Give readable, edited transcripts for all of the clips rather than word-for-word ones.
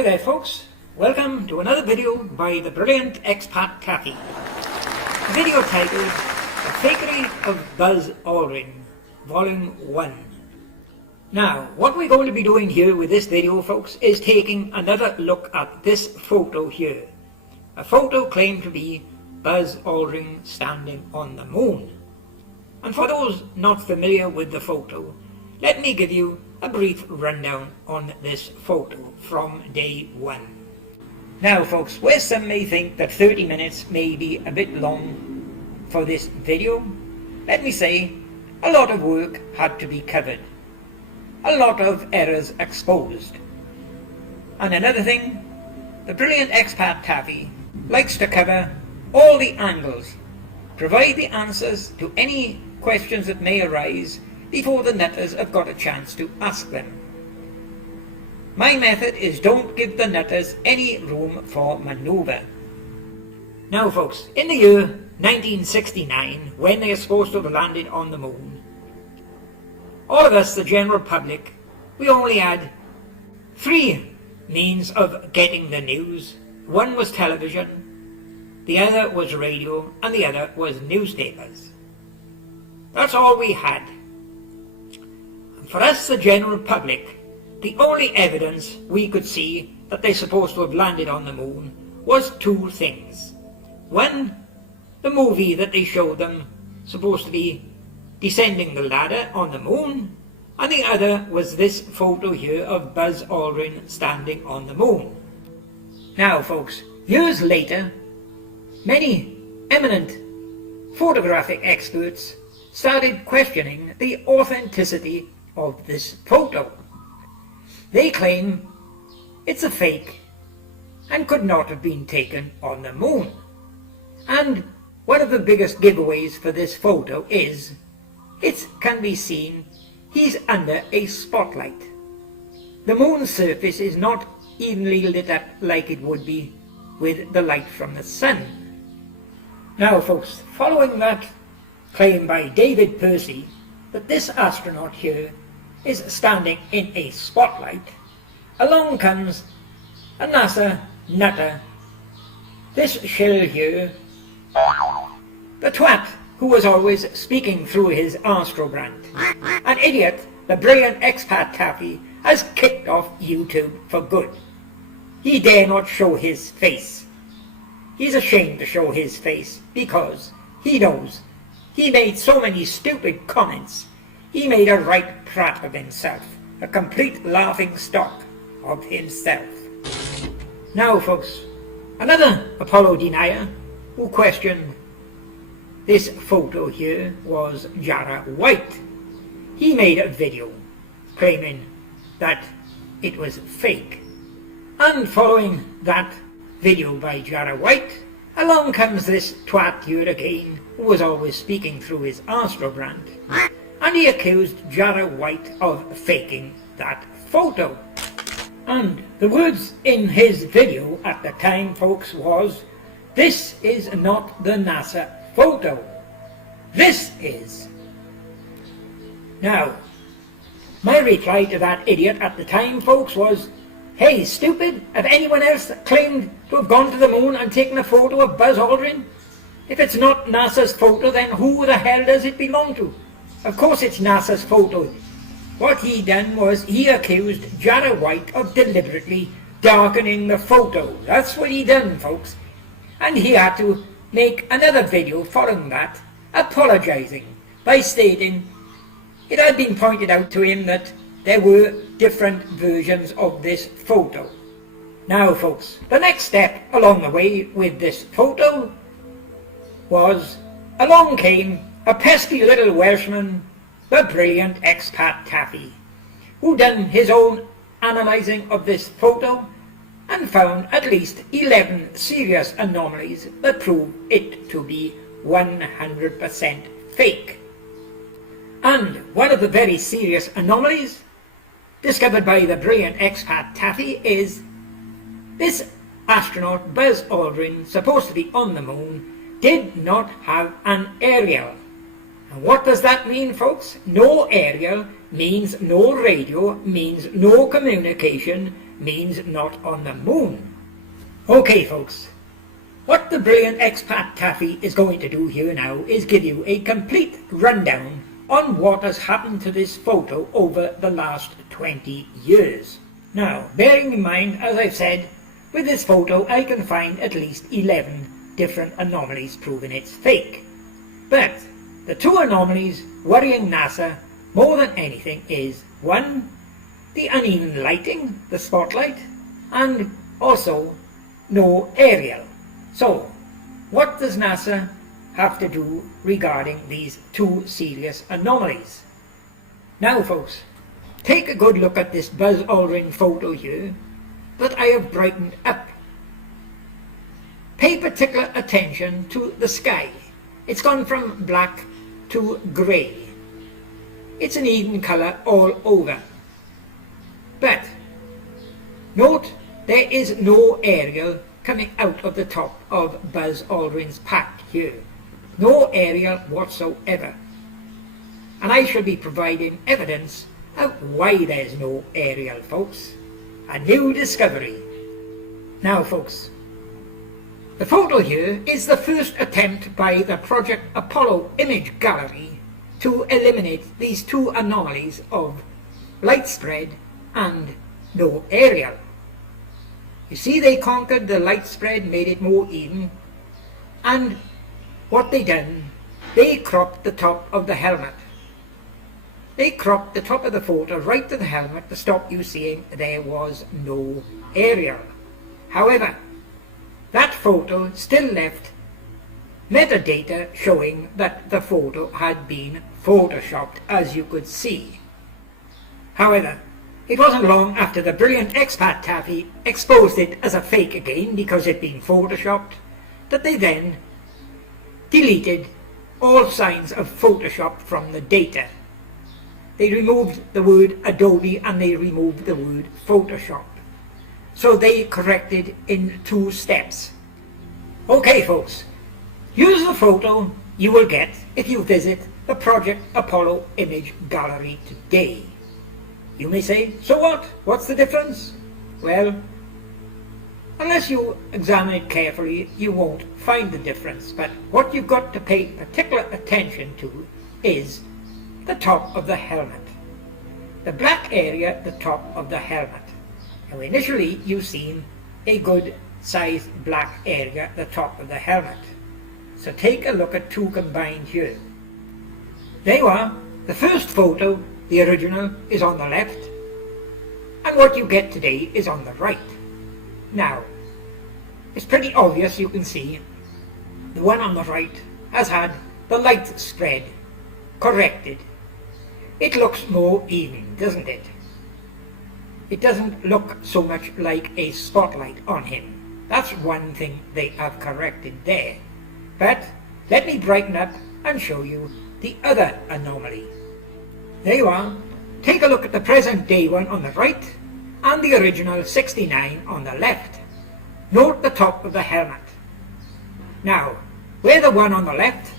Hi there folks, welcome to another video by the brilliant expat Taffy. A video titled The Fakery of Buzz Aldrin, Volume 1. Now, what we're going to be doing here with this video folks is taking another look at this photo here. A photo claimed to be Buzz Aldrin standing on the moon. And for those not familiar with the photo, let me give you a brief rundown on this photo from day one. Now folks, where some may think that 30 minutes may be a bit long for this video, let me say a lot of work had to be covered, a lot of errors exposed. And another thing, the brilliant expat Taffy likes to cover all the angles, provide the answers to any questions that may arise before the nutters have got a chance to ask them. My method is don't give the nutters any room for manoeuvre. Now folks, in the year 1969, when they are supposed to have landed on the moon, all of us, the general public, we only had three means of getting the news. One was television, the other was radio, and the other was newspapers. That's all we had. For us, the general public, the only evidence we could see that they're supposed to have landed on the moon was two things. One, the movie that they showed them, supposed to be descending the ladder on the moon, and the other was this photo here of Buzz Aldrin standing on the moon. Now folks, years later, many eminent photographic experts started questioning the authenticity of this photo. They claim it's a fake and could not have been taken on the moon. And one of the biggest giveaways for this photo is it can be seen he's under a spotlight. The moon's surface is not evenly lit up like it would be with the light from the sun. Now folks, following that claim by David Percy that this astronaut here is standing in a spotlight, along comes a NASA nutter, this shill here, the twat who was always speaking through his astrobrand. An idiot, the brilliant expat Taffy, has kicked off YouTube for good. He dare not show his face. He's ashamed to show his face because he knows he made so many stupid comments. He made a right prat of himself, a complete laughing stock of himself. Now folks, another Apollo denier who questioned this photo here was Jara White. He made a video claiming that it was fake. And following that video by Jara White, along comes this twat here again who was always speaking through his astrobrand. And he accused Jara White of faking that photo. And the words in his video at the time folks was, "This is not the NASA photo. This is." Now, my reply to that idiot at the time folks was, "Hey stupid, have anyone else claimed to have gone to the moon and taken a photo of Buzz Aldrin? If it's not NASA's photo, then who the hell does it belong to? Of course it's NASA's photo." What he done was he accused Jara White of deliberately darkening the photo. That's what he done folks. And he had to make another video following that, apologizing by stating it had been pointed out to him that there were different versions of this photo. Now folks, the next step along the way with this photo was along came a pesky little Welshman, the brilliant expat Taffy, who done his own analysing of this photo and found at least 11 serious anomalies that prove it to be 100% fake. And one of the very serious anomalies discovered by the brilliant expat Taffy is this astronaut Buzz Aldrin, supposed to be on the moon, did not have an aerial. And what does that mean folks? No aerial means no radio, means no communication, means not on the moon. Okay folks, what the brilliant expat Taffy is going to do here now is give you a complete rundown on what has happened to this photo over the last 20 years. Now, bearing in mind, as I've said, with this photo I can find at least 11 different anomalies proving it's fake. But the two anomalies worrying NASA more than anything is, one, the uneven lighting, the spotlight, and also no aerial. So, what does NASA have to do regarding these two serious anomalies? Now folks, take a good look at this Buzz Aldrin photo here that I have brightened up. Pay particular attention to the sky. It's gone from black to grey. It's an even colour all over. But note there is no aerial coming out of the top of Buzz Aldrin's pack here. No aerial whatsoever. And I shall be providing evidence of why there's no aerial, folks. A new discovery. Now folks, the photo here is the first attempt by the Project Apollo Image Gallery to eliminate these two anomalies of light spread and no aerial. You see, they conquered the light spread, made it more even, and what they done, they cropped the top of the helmet. They cropped the top of the photo right to the helmet to stop you seeing there was no aerial. However, that photo still left metadata showing that the photo had been photoshopped, as you could see. However, it wasn't long after the brilliant expat Taffy exposed it as a fake again because it'd been photoshopped that they then deleted all signs of Photoshop from the data. They removed the word Adobe and they removed the word Photoshop. So they corrected in 2 steps. Okay folks, here's the photo you will get if you visit the Project Apollo Image Gallery today. You may say, so what? What's the difference? Well, unless you examine it carefully, you won't find the difference. But what you've got to pay particular attention to is the top of the helmet. The black area at the top of the helmet. Now initially you've seen a good sized black area at the top of the helmet. So take a look at 2 combined here. There you are. The first photo, the original, is on the left, and what you get today is on the right. Now, it's pretty obvious, you can see, the one on the right has had the light spread corrected. It looks more even, doesn't it? It doesn't look so much like a spotlight on him. That's one thing they have corrected there. But let me brighten up and show you the other anomaly. There you are. Take a look at the present day one on the right and the original 69 on the left. Note the top of the helmet. Now, where the one on the left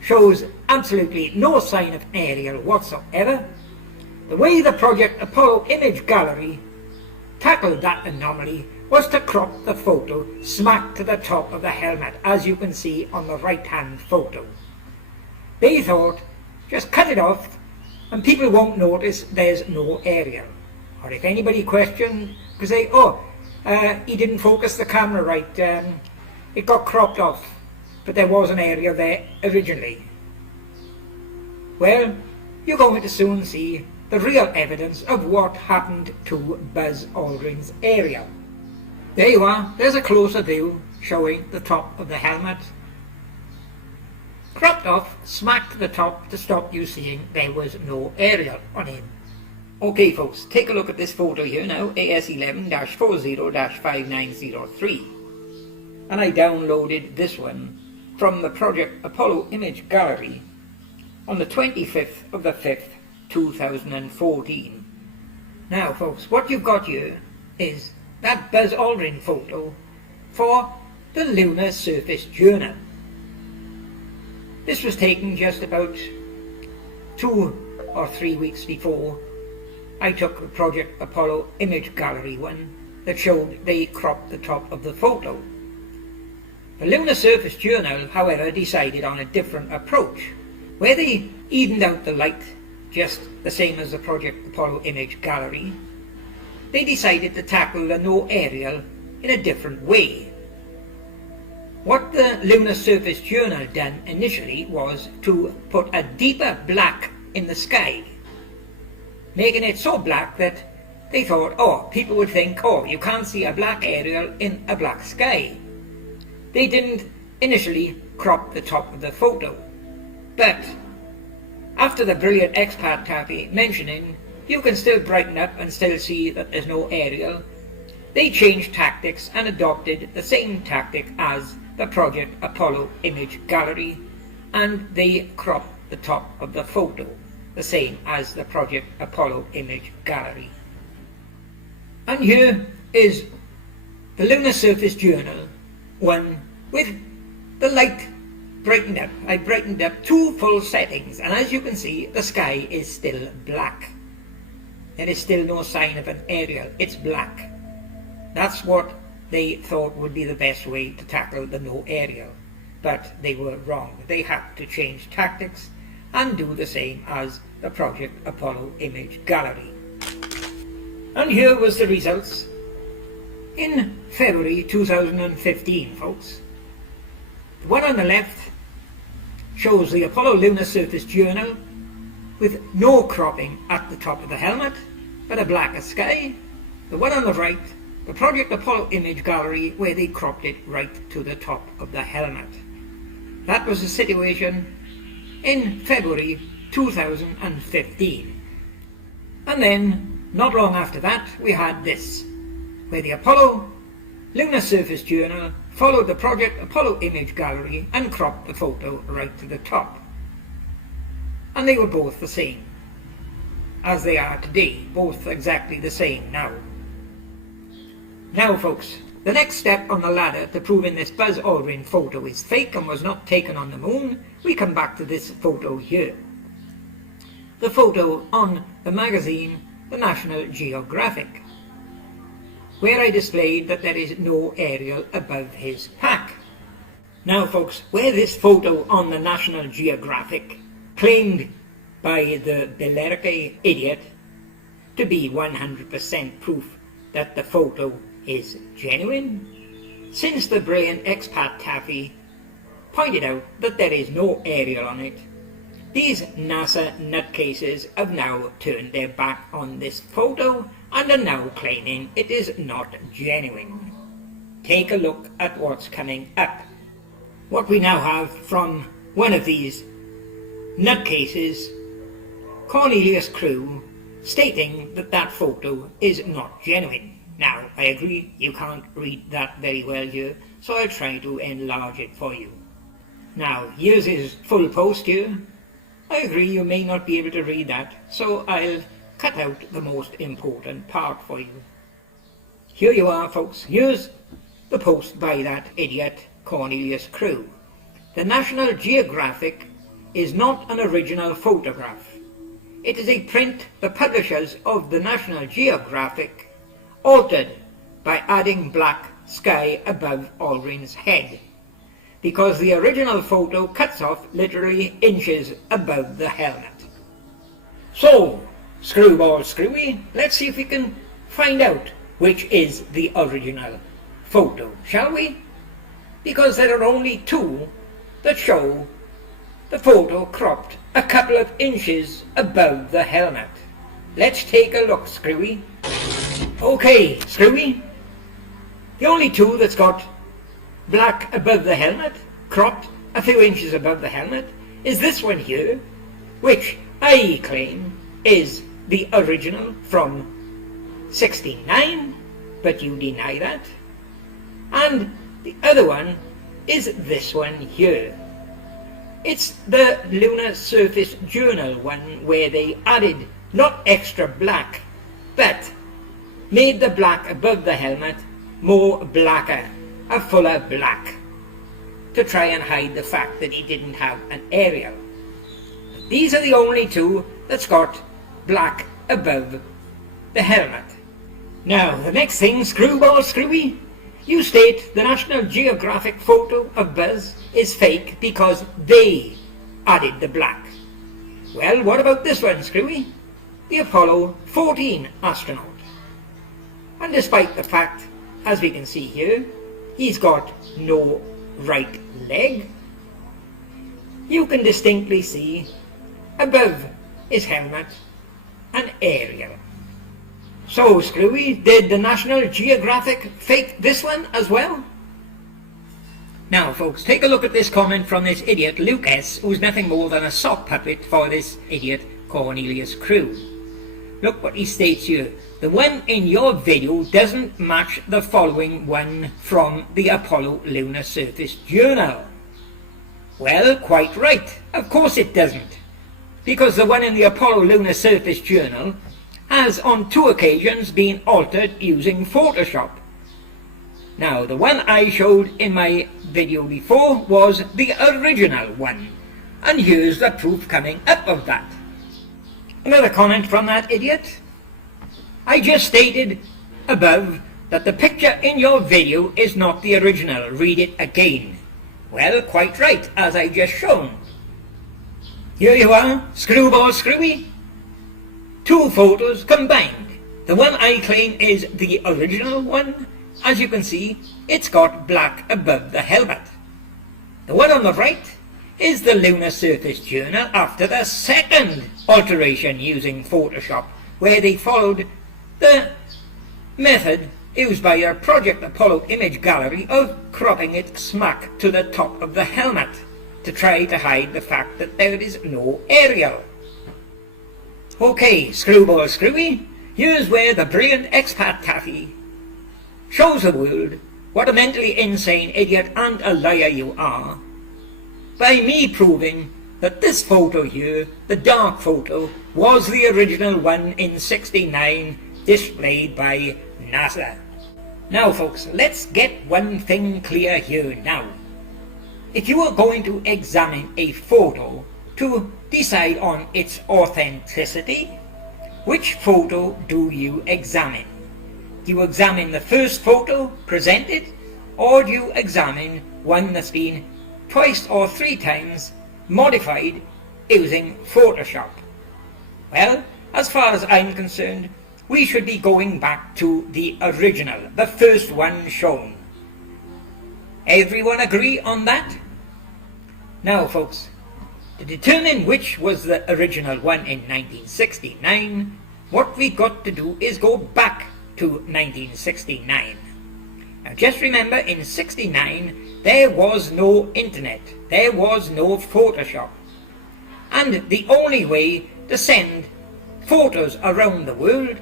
shows absolutely no sign of aerial whatsoever, the way the Project Apollo Image Gallery tackled that anomaly was to crop the photo smack to the top of the helmet, as you can see on the right hand photo. They thought, just cut it off and people won't notice there's no aerial. Or if anybody questioned, because they, he didn't focus the camera right, it got cropped off, but there was an area there originally. Well, you're going to soon see the real evidence of what happened to Buzz Aldrin's aerial. There you are, there's a closer view showing the top of the helmet. Cropped off, smack to the top to stop you seeing there was no aerial on him. Okay folks, take a look at this photo here now, AS11-40-5903. And I downloaded this one from the Project Apollo Image Gallery on the 25th of the 5th, 2014. Now folks, what you've got here is that Buzz Aldrin photo for the Lunar Surface Journal. This was taken just about 2 or 3 weeks before I took the Project Apollo image gallery one that showed they cropped the top of the photo. The Lunar Surface Journal, however, decided on a different approach, where they evened out the light just the same as the Project Apollo image gallery. They decided to tackle the no aerial in a different way. What the Lunar Surface Journal done initially was to put a deeper black in the sky, making it so black that they thought, oh, people would think, oh, you can't see a black aerial in a black sky. They didn't initially crop the top of the photo, but after the brilliant expat Taffy mentioning you can still brighten up and still see that there's no aerial, they changed tactics and adopted the same tactic as the Project Apollo image gallery, and they cropped the top of the photo the same as the Project Apollo image gallery. And here is the Lunar Surface Journal one with the light brightened up. I brightened up 2 full settings, and as you can see, the sky is still black. There is still no sign of an aerial, it's black. That's what they thought would be the best way to tackle the no aerial, but they were wrong. They had to change tactics and do the same as the Project Apollo image gallery. And here was the results in February 2015, folks. The one on the left shows the Apollo Lunar Surface Journal with no cropping at the top of the helmet, but a blacker sky. The one on the right, the Project Apollo image gallery, where they cropped it right to the top of the helmet. That was the situation in February 2015. And then, not long after that, we had this, where the Apollo Lunar Surface Journal followed the Project Apollo image gallery and cropped the photo right to the top. And they were both the same as they are today, both exactly the same now. Now folks, the next step on the ladder to proving this Buzz Aldrin photo is fake and was not taken on the moon, we come back to this photo here. The photo on the magazine The National Geographic, where I displayed that there is no aerial above his pack. Now folks, where this photo on the National Geographic, claimed by the Belerke idiot to be 100% proof that the photo is genuine, since the brilliant expat Taffy pointed out that there is no aerial on it, these NASA nutcases have now turned their back on this photo and are now claiming it is not genuine. Take a look at what's coming up. What we now have from one of these nutcases, Cornelius Crew, stating that that photo is not genuine. Now, I agree you can't read that very well here, so I'll try to enlarge it for you. Now, here's his full post here. I agree you may not be able to read that, so I'll cut out the most important part for you. Here you are, folks. Here's the post by that idiot Cornelius Crew. The National Geographic is not an original photograph. It is a print the publishers of the National Geographic altered by adding black sky above Aldrin's head, because the original photo cuts off literally inches above the helmet. So, Screwball Screwy, let's see if we can find out which is the original photo, shall we? Because there are only 2 that show the photo cropped a couple of inches above the helmet. Let's take a look, Screwy. Okay, Screwy, the only 2 that's got black above the helmet, cropped a few inches above the helmet, is this one here, which I claim is the original from 69, but you deny that. And the other one is this one here. It's the Lunar Surface Journal one, where they added not extra black, but made the black above the helmet more blacker, a fuller black, to try and hide the fact that he didn't have an aerial. These are the only 2 that's got black above the helmet. Now, the next thing, Screwball Screwy, you state the National Geographic photo of Buzz is fake because they added the black. Well, what about this one, Screwy? The Apollo 14 astronaut. And despite the fact, as we can see here, he's got no right leg, you can distinctly see above his helmet an aerial. So, Screwy, did the National Geographic fake this one as well? Now, folks, take a look at this comment from this idiot, Luke S., who's nothing more than a sock puppet for this idiot Cornelius Crew. Look what he states here. The one in your video doesn't match the following one from the Apollo Lunar Surface Journal. Well, quite right. Of course it doesn't. Because the one in the Apollo Lunar Surface Journal has on 2 occasions been altered using Photoshop. Now, the one I showed in my video before was the original one, and here's the proof coming up of that. Another comment from that idiot. I just stated above that the picture in your video is not the original. Read it again. Well, quite right, as I just shown. Here you are, Screwball Screwy. 2 photos combined. The one I claim is the original one. As you can see, it's got black above the helmet. The one on the right is the Lunar Surface Journal after the second alteration using Photoshop, where they followed the method used by your Project Apollo image gallery of cropping it smack to the top of the helmet to try to hide the fact that there is no aerial. Okay, Screwball Screwy, here's where the brilliant expat Taffy shows the world what a mentally insane idiot and a liar you are by me proving that this photo here, the dark photo, was the original one in '69 displayed by NASA. Now folks, let's get one thing clear here now. If you are going to examine a photo to decide on its authenticity, which photo do you examine? Do you examine the first photo presented, or do you examine one that's been twice or 3 times modified using Photoshop? Well, as far as I'm concerned, we should be going back to the original, the first one shown. Everyone agree on that? Now folks, to determine which was the original one in 1969, what we got to do is go back to 1969. Now just remember, in '69 there was no internet, there was no Photoshop, and the only way to send photos around the world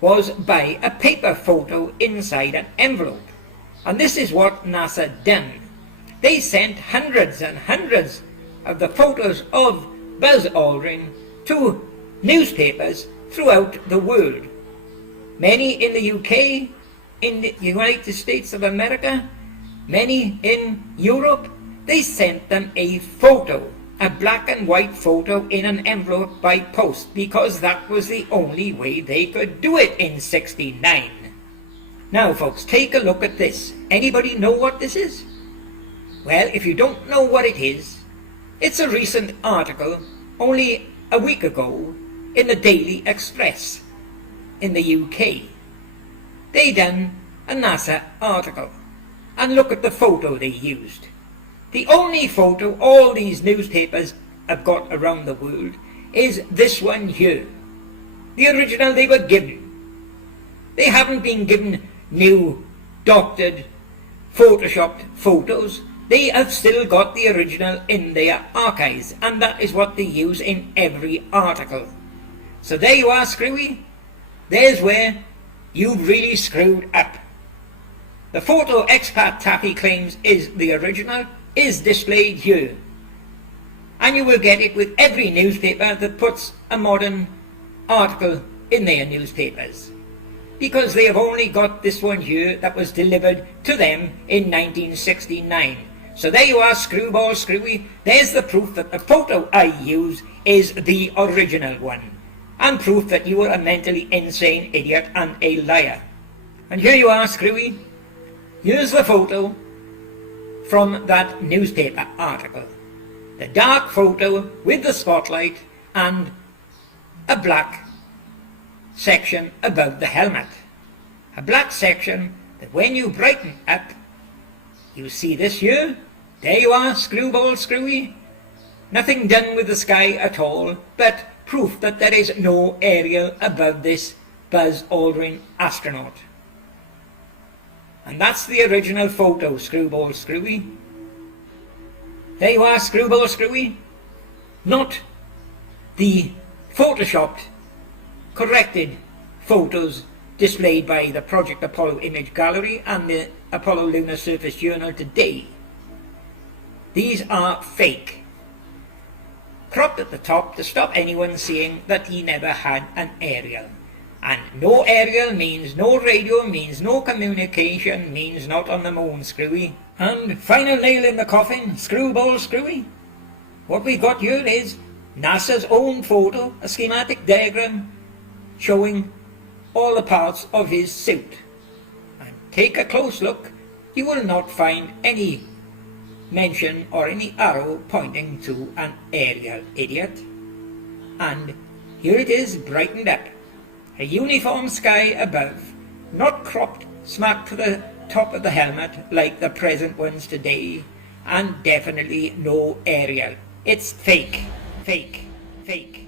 was by a paper photo inside an envelope. And this is what NASA done. They sent hundreds and hundreds of the photos of Buzz Aldrin to newspapers throughout the world. Many in the UK, in the United States of America, many in Europe. They sent them a photo, a black and white photo in an envelope by post, because that was the only way they could do it in '69. Now folks, take a look at this. Anybody know what this is? Well, if you don't know what it is, it's a recent article, only a week ago, in the Daily Express in the UK. They done a NASA article, and look at the photo they used. The only photo all these newspapers have got around the world is this one here. The original they were given. They haven't been given new, doctored, photoshopped photos. They have still got the original in their archives, and that is what they use in every article. So there you are, Screwy. There's where you really screwed up. The photo expat Taffy claims is the original is displayed here, and you will get it with every newspaper that puts a modern article in their newspapers, because they have only got this one here that was delivered to them in 1969. So there you are, Screwball Screwy. There's the proof that the photo I use is the original one. and proof that you are a mentally insane idiot and a liar. And here you are, Screwy. Here's the photo from that newspaper article. The dark photo with the spotlight and a black section above the helmet. A black section that when you brighten up, you see this here. There you are, Screwball Screwy. Nothing done with the sky at all, but proof that there is no aerial above this Buzz Aldrin astronaut. And that's the original photo, Screwball Screwy. There you are, Screwball Screwy. Not the photoshopped, corrected photos displayed by the Project Apollo Image Gallery and the Apollo Lunar Surface Journal today. These are fake, cropped at the top to stop anyone saying that he never had an aerial. And no aerial means no radio, means no communication, means not on the moon, Screwy. And final nail in the coffin, Screwball Screwy. What we got here is NASA's own photo, a schematic diagram showing all the parts of his suit. And take a close look, you will not find any mention or any arrow pointing to an aerial, idiot. And here it is, brightened up. A uniform sky above, not cropped smack to the top of the helmet like the present ones today, and definitely no aerial. It's fake, fake, fake.